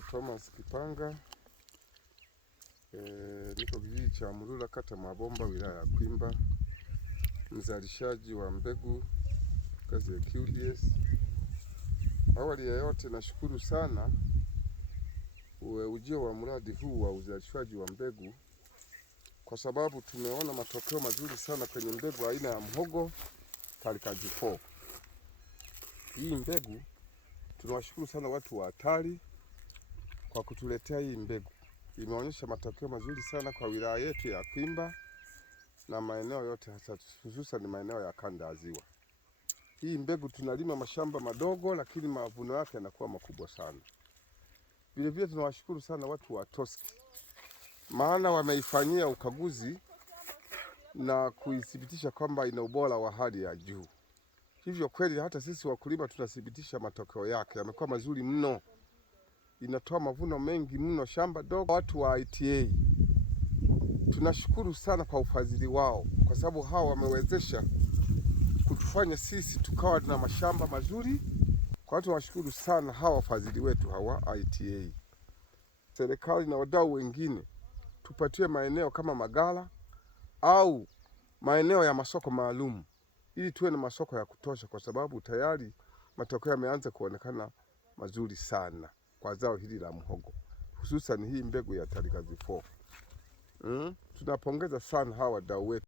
Thomas Kipanga, niko kijiji cha Murula, kata Mabomba, wilaya ya Kwimba, mzalishaji wa mbegu kazi ya QDS. Awali ya yote nashukuru sana ujio wa mradi huu wa uzalishaji wa mbegu, kwa sababu tumeona matokeo mazuri sana kwenye mbegu aina ya mhogo Tarikazi 4. Hii mbegu tunawashukuru sana watu wa Atari kwa kutuletea hii mbegu. Imeonyesha matokeo mazuri sana kwa wilaya yetu ya Kwimba na maeneo yote, hasa hususan maeneo ya kanda ya Ziwa. Hii mbegu tunalima mashamba madogo, lakini mavuno yake yanakuwa makubwa sana. Vile vile tunawashukuru sana watu wa Toski, maana wameifanyia ukaguzi na kuithibitisha kwamba ina ubora wa hali ya juu. Hivyo kweli hata sisi wakulima tunathibitisha matokeo yake yamekuwa mazuri mno. Inatoa mavuno mengi mno, shamba dogo. Watu wa ITA tunashukuru sana kwa ufadhili wao, kwa sababu hawa wamewezesha kutufanya sisi tukawa na mashamba mazuri. Kwa watu washukuru sana hawa wafadhili wetu hawa ITA. Serikali na wadau wengine tupatie maeneo kama magala au maeneo ya masoko maalum, ili tuwe na masoko ya kutosha, kwa sababu tayari matokeo yameanza kuonekana mazuri sana kwa zao hili la mhogo, hususan hii mbegu ya Tarikazi 4. Tunapongeza sana hawa wadau wetu.